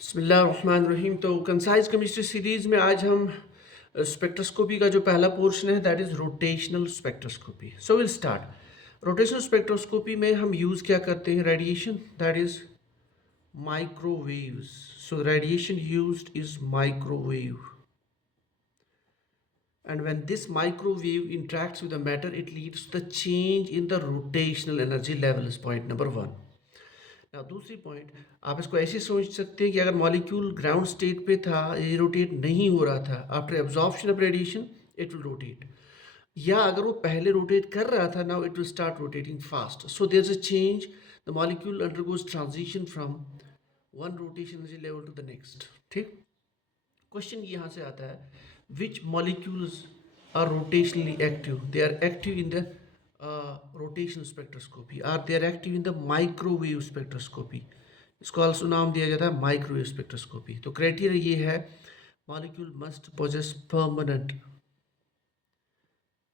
बिस्मिल्लाहिर्रहमानिर्रहीम। तो concise chemistry series में आज हम स्पेक्ट्रोस्कोपी का जो पहला पोर्शन है that is rotational spectroscopy. So will start. Rotational spectroscopy में हम यूज़ क्या करते हैं? Radiation, that is microwaves. So radiation used is microwave, and when this microwave interacts with the matter it leads to the change in the rotational energy level is point number one. Now दूसरी point आप इसको ऐसे सोच सकते हैं कि अगर molecule ground state पे था, ये रोटेट नहीं हो रहा था, after absorption of radiation it will rotate, या अगर वो पहले रोटेट कर रहा था, now it will start rotating fast. So there is a change, the molecule undergoes transition from one rotation energy level to the next. ठीक, question यहाँ से आता है, which molecules are rotationally active? They are active in the rotational spectroscopy, are they are active in the microwave spectroscopy. इसको also नाम दिया जाता है माइक्रोवेव स्पेक्ट्रोस्कोपी। तो क्राइटेरिया ये है, molecule must possess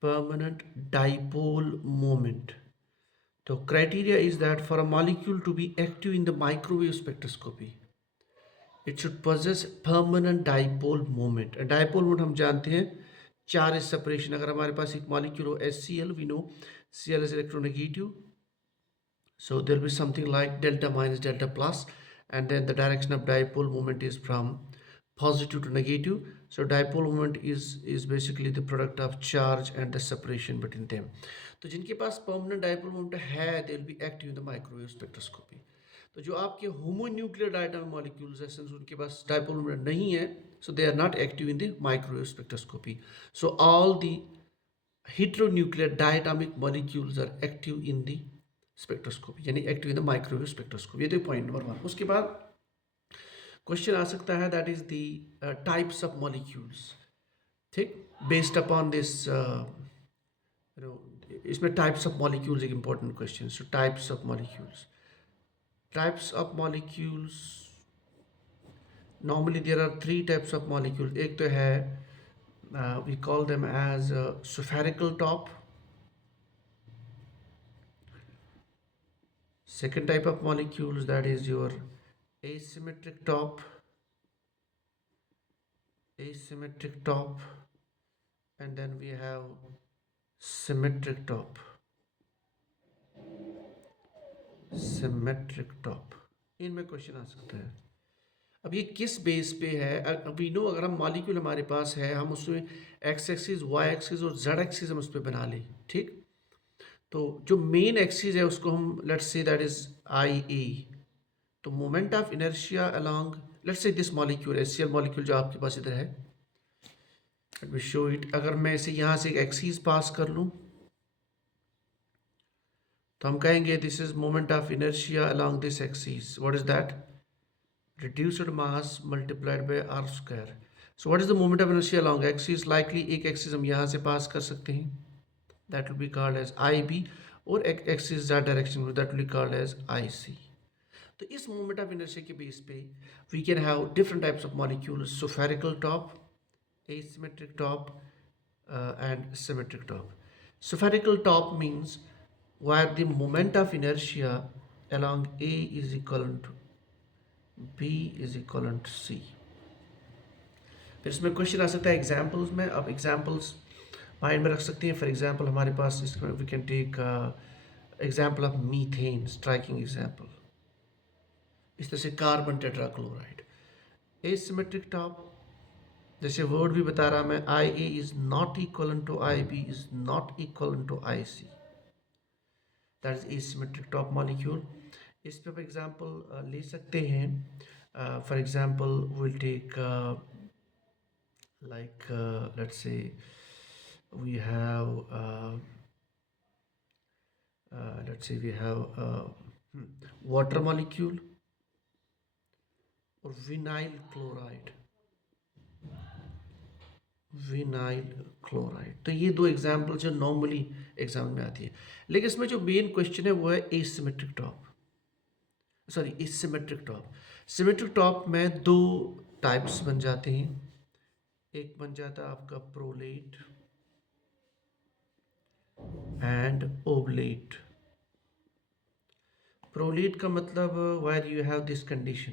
permanent dipole moment. So criteria is that for a molecule to be active in the microwave spectroscopy it should possess permanent dipole moment. Dipole moment हम जानते हैं charge separation. अगर हमारे पास एक molecule हो HCl, we know Cl is electronegative, so there will be something like delta minus delta plus, and then the direction of dipole moment is from positive to negative. So dipole moment is basically the product of charge and the separation between them. तो जिनके पास permanent dipole moment है they will be active in the microwave spectroscopy. तो जो आपके homonuclear diatom molecules हैं since उनके पास dipole moment नहीं है, so they are not active in the microwave spectroscopy. So all the heteronuclear diatomic molecules are active in the spectroscopy, यानी active in the microwave spectroscopy. ये तो point number one. उसके बाद question आ सकता है that is the types of molecules. ठीक, based upon this इसमें टाइप्स ऑफ मॉलिक्यूल्स एक important question. So types of molecules normally there are three types of molecules. एक तो है we call them as spherical top. Second type of molecules, that is your asymmetric top, and then we have symmetric top. इनमें question आ सकता है. अब ये किस बेस पे है? वी नो अगर हम मॉलिक्यूल हमारे पास है, हम उसमें एक्स एक्सिस, वाई एक्सिस और जेड एक्सिस हम उस पर बना लें. ठीक, तो जो मेन एक्सिस है उसको हम let's say that is I ए. तो moment of inertia along let's say this molecule HCl molecule जो आपके पास इधर है, लेट मी शो इट. अगर मैं इसे यहाँ से एक एक्सिस पास कर लूँ तो हम कहेंगे this is moment of inertia along this axis. What is that? reduced mass multiplied by r square. So what is the moment of inertia along axis? Likely एक एक्सिस हम यहाँ से पास कर सकते हैं, that will be called as IB, और एक axis that direction में, that will be called as IC. तो इस moment of inertia के बेस पे we can have different types of molecules: spherical top, asymmetric top, and symmetric top. Spherical top means where the moment of inertia along A is equivalent to B is equivalent to C. फिर इसमें question आ सकता है examples में. अब examples mind में रख सकते हैं. फॉर एग्जाम्पल हमारे पास इसमें we can take example of methane, striking example. इस तरह से कार्बन टेट्राक्लोराइड. एसिमेट्रिक टॉप, जैसे वर्ड भी बता रहा मैं, I A is not equal to I B is not equal to I C, that is asymmetric top molecule. इस पे आप एग्जाम्पल ले सकते हैं. For example will take like let's say we have water molecule or vinyl chloride. तो ये दो example जो नॉर्मली एग्जाम में आती है. लेकिन इसमें जो मेन क्वेश्चन है वो है एसिमेट्रिक टॉप. सिमेट्रिक टॉप में दो टाइप्स बन जाते हैं. एक बन जाता है आपका प्रोलेट एंड ओबलेट. प्रोलेट का मतलब wire you have this condition,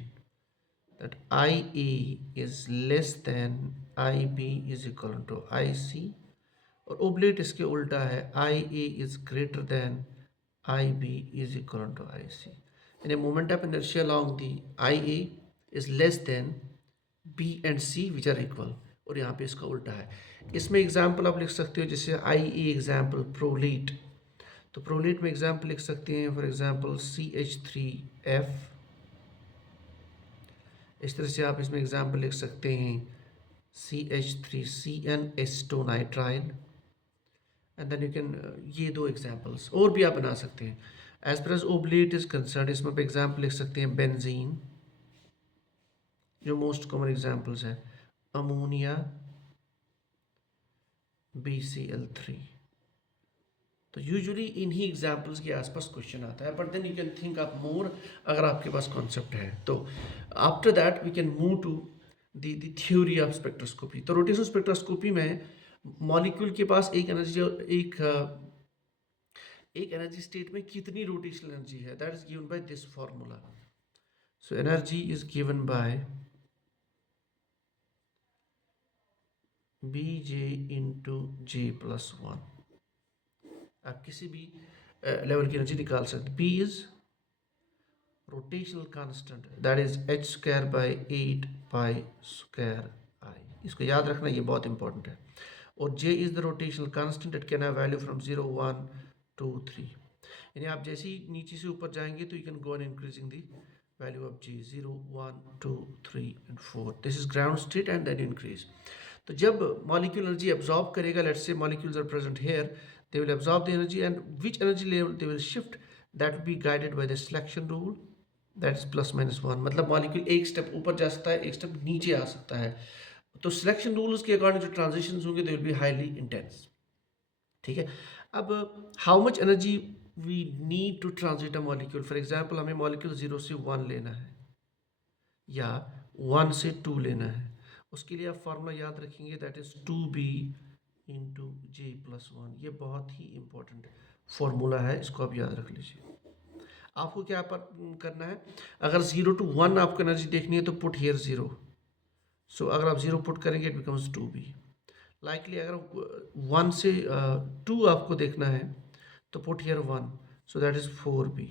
that IA is less than IB is equal to IC, और ओब्लेट इसके उल्टा है, IA is greater than IB is equal to IC, यानी moment of inertia along the IA is less than B and C which are equal, और यहाँ पे इसका उल्टा है। इसमें एग्जाम्पल आप लिख सकते हो, जैसे IE एग्जाम्पल प्रोलीट, तो प्रोलीट में एग्जाम्पल लिख सकते हैं फॉर एग्जाम्पल CH3F। इस तरह से आप इसमें एग्जाम्पल लिख सकते हैं CH3CN acetonitrile, and then you can, ये दो एग्जाम्पल्स और भी आप बना सकते हैं। As per as oblate is concern, इसमें आप एग्जाम्पल लिख सकते हैं बेंजीन, जो मोस्ट कॉमन एग्जाम्पल्स हैं, अमोनिया, BCl3। तो यूजुअली इन्हीं एग्जाम्पल्स के आसपास क्वेश्चन आता है, but then you can think of more अगर आपके पास कॉन्सेप्ट है तो। After that we can move to the theory of spectroscopy. तो रोटेशनल स्पेक्ट्रोस्कोपी में मॉलिक्यूल के पास एक एनर्जी स्टेट में कितनी रोटेशनल एनर्जी है, that is given by this formula. So energy is given by BJ into J+1। आप किसी भी लेवल की एनर्जी निकाल सकते। P is rotational constant, that is h²/8π²I। इसको याद रखना, ये बहुत इंपॉर्टेंट है। और J is the rotational constant, it can have value from 0 1 2 3, यानी आप जैसे ही नीचे से ऊपर जाएंगे तो you can go on increasing the value of G, 0 1 2 3 and 4। This is ground state and then increase. तो जब मॉलिक्यूल एनर्जी एब्जॉर्ब करेगा, let's say molecules are present here, they will absorb the energy, and which energy level they will shift, that will be guided by the selection rule, that is +-1। मतलब molecule एक step ऊपर जा सकता है, एक step नीचे आ सकता है। तो सिलेक्शन रूल्स के अकॉर्डिंग जो ट्रांजिशन होंगे they will be highly intense. ठीक है, अब how much energy we need to transit a molecule. For example हमें मॉलिक्यूल 0 से 1 लेना है या 1 से 2 लेना है, उसके लिए आप फार्मूला याद रखेंगे, that is 2B into J+1। ये बहुत ही इंपॉर्टेंट फॉर्मूला है, इसको आप याद रख लीजिए। आपको क्या पर करना है, अगर 0 to 1 आपको एनर्जी देखनी है तो पुट हियर 0। सो अगर आप 0 पुट करेंगे इट बिकम्स 2B। लाइकली अगर 1 से 2 आपको देखना है तो put here 1, so that is 4B।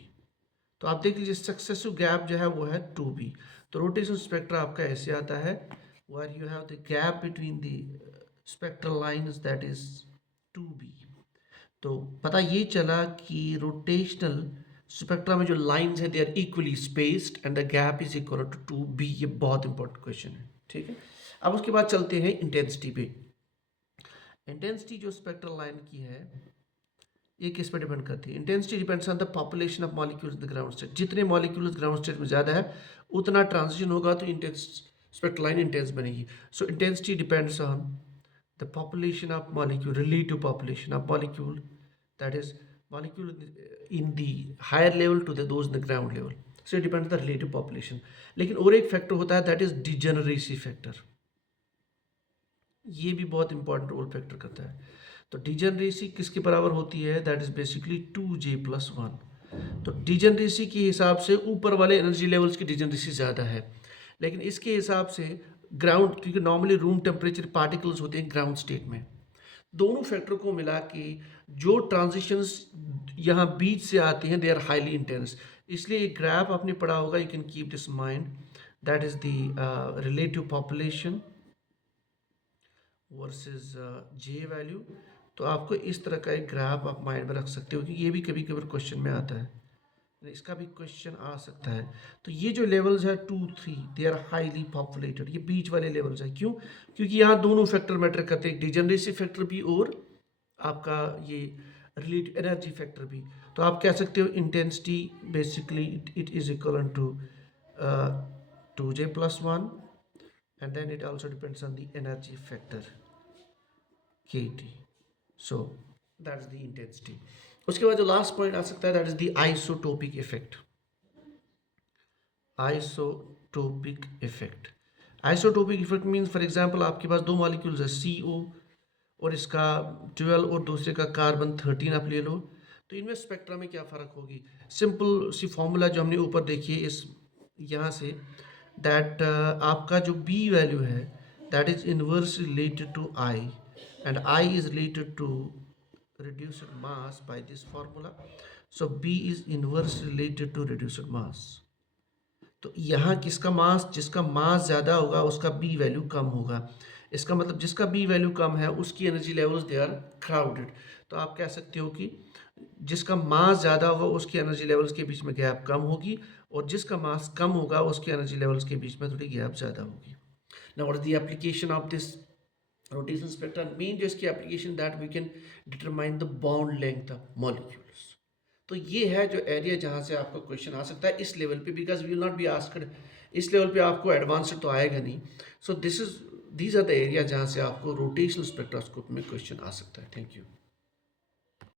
तो आप देख लीजिए सक्सेसिव गैप जो है वो है 2B। तो रोटेशन स्पेक्ट्रा आपका ऐसे आता है, where you have the gap between the spectral lines, that is 2B। तो पता ये चला कि रोटेशनल स्पेक्ट्रा में जो लाइंस है they are equally spaced and the gap is equal to 2B। ये बहुत इंपॉर्टेंट क्वेश्चन है, ठीक है। अब उसके बाद चलते हैं इंटेंसिटी पे। इंटेंसिटी जो स्पेक्ट्रल लाइन की है ये किस पर डिपेंड करती है, intensity depends on the population of molecules in the ground state. जितने मॉलिक्यूल्स ग्राउंड स्टेट में ज़्यादा है उतना ट्रांजिशन होगा तो इंटेंस स्पेक्ट्रल लाइन इंटेंस बनेगी। So intensity depends on the population of molecule, relative population of molecule, that is molecule in the higher level to the those in the ground level. So it depends the relative population. लेकिन और एक factor होता है that is degeneracy factor, ये भी बहुत important role factor करता है। तो डिजेनरेसी किसके बराबर होती है, दैट इज बेसिकली 2J+1। तो डिजेनरेसी के हिसाब से ऊपर वाले एनर्जी लेवल्स की डिजेनरेसी ज़्यादा है, लेकिन इसके हिसाब से ग्राउंड, क्योंकि नॉर्मली रूम टेम्परेचर पार्टिकल्स होते हैं ग्राउंड स्टेट में, दोनों फैक्टर को मिला के जो ट्रांजिशंस यहाँ बीच से आते हैं दे आर हाईली इंटेंस। इसलिए एक ग्राफ आपने पढ़ा होगा, you can keep this mind, that is the relative population versus J value. तो आपको इस तरह का एक ग्राफ आप माइंड में रख सकते हो, क्योंकि ये भी कभी कभी क्वेश्चन में आता है, इसका भी क्वेश्चन आ सकता है। तो ये जो लेवल्स है 2 3 दे आर हाईली पॉपुलेटेड, ये बीच वाले लेवल्स है। क्यों, क्योंकि यहाँ दोनों फैक्टर मैटर करते हैं, डिजेनरेसी फैक्टर भी और आपका ये रिलेटिव एनर्जी फैक्टर भी। तो आप कह सकते हो intensity basically it is equal to 2J+1 and then it also depends on the energy factor kT। so that's the intensity। उसके बाद जो लास्ट पॉइंट आ सकता है that is the isotopic effect. Isotopic effect, isotopic effect means for example आपके पास दो molecules है CO और इसका 12 और दूसरे का कार्बन 13 आप ले लो, तो इनमें स्पेक्ट्रा में क्या फ़र्क होगी। सिंपल सी फॉर्मूला जो हमने ऊपर देखी है, इस यहाँ से दैट आपका जो बी वैल्यू है that is inverse related to I, and I is related to reduced mass by this formula. So B is inverse related to reduced mass. तो यहाँ किसका मास, जिसका मास ज़्यादा होगा उसका बी वैल्यू कम होगा। इसका मतलब जिसका बी वैल्यू कम है उसकी energy levels they are crowded. तो आप कह सकते हो कि जिसका मास ज़्यादा होगा उसकी एनर्जी लेवल्स के बीच में गैप कम होगी, और जिसका मास कम होगा उसकी एनर्जी लेवल्स के बीच में थोड़ी गैप ज़्यादा होगी। Now what is the application of this rotation spectrum? Main जो इसकी application that we can determine the bond length of molecules. तो ये है जो एरिया जहाँ से आपका क्वेश्चन आ सकता है इस लेवल पे, because will not be asked इस लेवल पे, आपको एडवांस्ड तो आएगा नहीं। So this is these are the area जहाँ से आपको रोटेशनल स्पेक्ट्रोस्कोप में क्वेश्चन आ सकता है। Thank you.